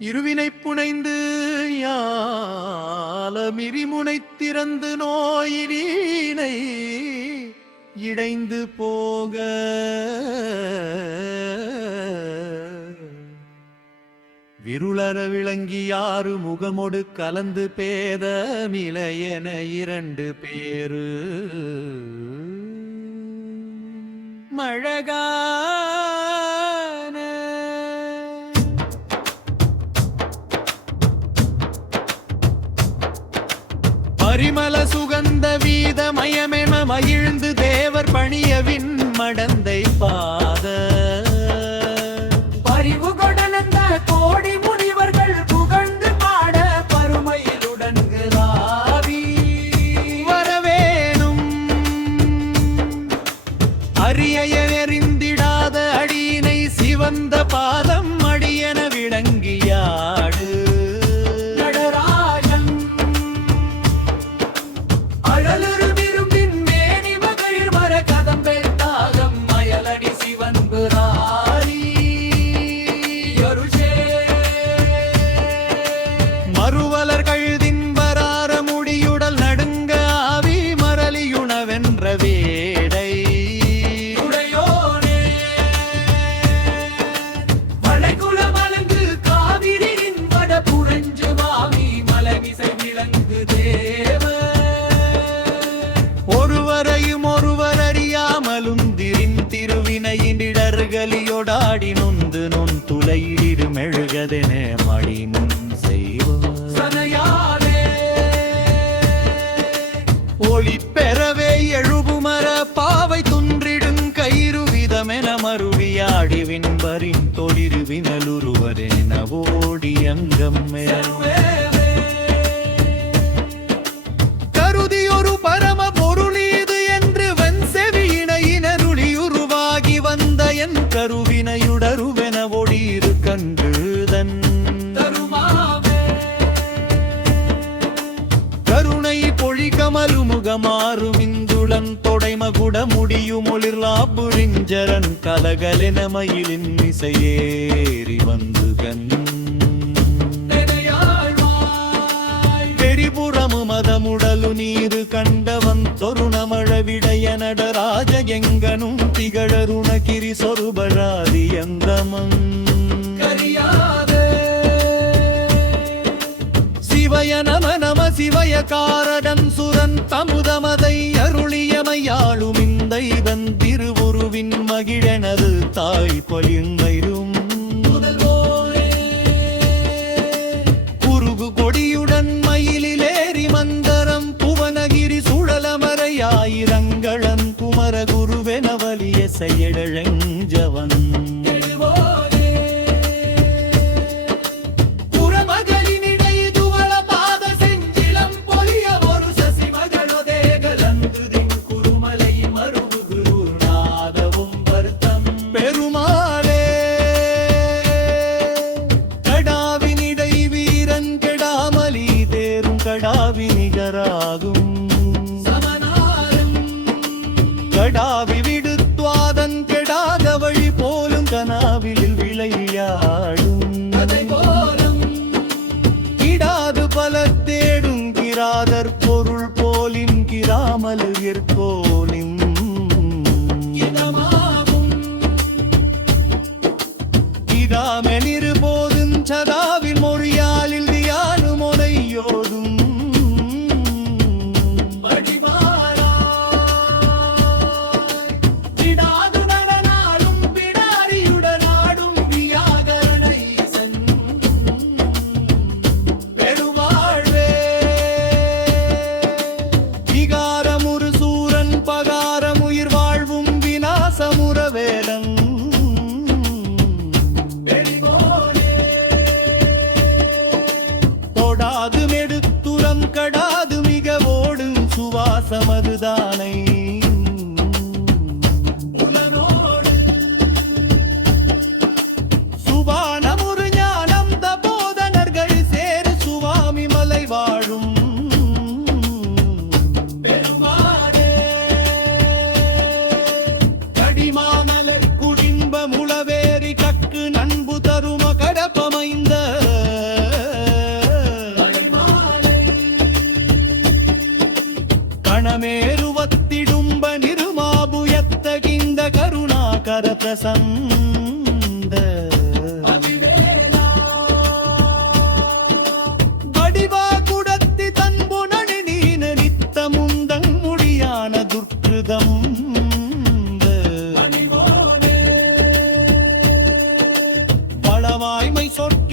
இருவினை புனைந்து யாலமிரிமுனை திறந்து நோயினை இடைந்து போக விருளர விளங்கி யாரு முகமொடு கலந்து பேதமிலையென 2 பேரு மழகான பரிமள சுகந்த வீதமயமென மகிழ்ந்து தேவர் பணியவின் மடந்தை பாத பரிவு கொடலந்த கோடி முனிவர்கள் புகழ்ந்து பாட பருமையிலுடன்கிறாவி வரவேணும் அரியறிந்திடாத அடியினை சிவந்த பாதம் அடியென விளங்கியாடு நடராஜன் அழலொரு விரும்பின் மேனி மகிழ் மர கதம்பெத்தாகம் மயலடி சிவன் பிராரி மறுவலர் கழுதின் வரார முடியுடல் நடுங்க ஆவி மரலியுணவென்ற வேடை உடையோனே வளைகுல மலங்கு காவிரியின் வட புரஞ்சு மாமி மலமிசை விளங்கு தேவ ஒருவரையும் ஒருவர் அறியாமலும் திருவினையினிடர்களியொடாடி நொந்து துளையிடு மெழுகதென மடி முன் செய்வோம் சனையாலே ஒளி பெறவே எழுபுமர பாவை துன்றிடும் கயிறுவிதமென மருவியாடி விண்பரின் தொழிறுவினலுருவரென ஓடியங்கம்மே கருதி ஒரு பரம பொருளீது என்று வெண்செவியினையினருளி உருவாகி வந்த என் கருவினையுடருவென ஒடியிரு கண்டுதன் கருணை பொழி கமலு முகமாறும் இந்துளன் தொடைமகுட முடியும் ஒளிர்லாப்புரிஞ்சரன் கலகலென மயிலின் இசையேறி வந்து கண் பெரிபுறமு மதமுடலு நீரு கண்டவன் தொருணமழ விடைய நடராஜ எங்கனும் திகழருணகிரி சொருபராதி எந்தமன் சிவய நம நம சிவய காரடன் சுரன் தமுதமதை அருளியமையாளும் இந்த இவன் திருவுருவின் மகிழனது தாய் பொலிங்கரும் குருகு கொடியுடன் மயிலிலேறி மந்தரம் புவனகிரி சுழலமரையாயிரங்களன் குமர குருவென வலிய செயலழஞ்சவன் கடாவி விடுத்வாதன் கெடாத வழி போலும் கனாவில் விளையாடும் இடாது பல தேடும் கிராதர் பொருள் போலின் கிராமல் ஏற்கோலின் இதாமெனிரு போதும் சதாவில் மொழியாலில் தியானு முனையோடும் சந்த வடிவா குடத்தி தன்புணனி நீன நித்த முந்தங் முடியான துர்க்கிருதம் பலவாய்மை சொற்க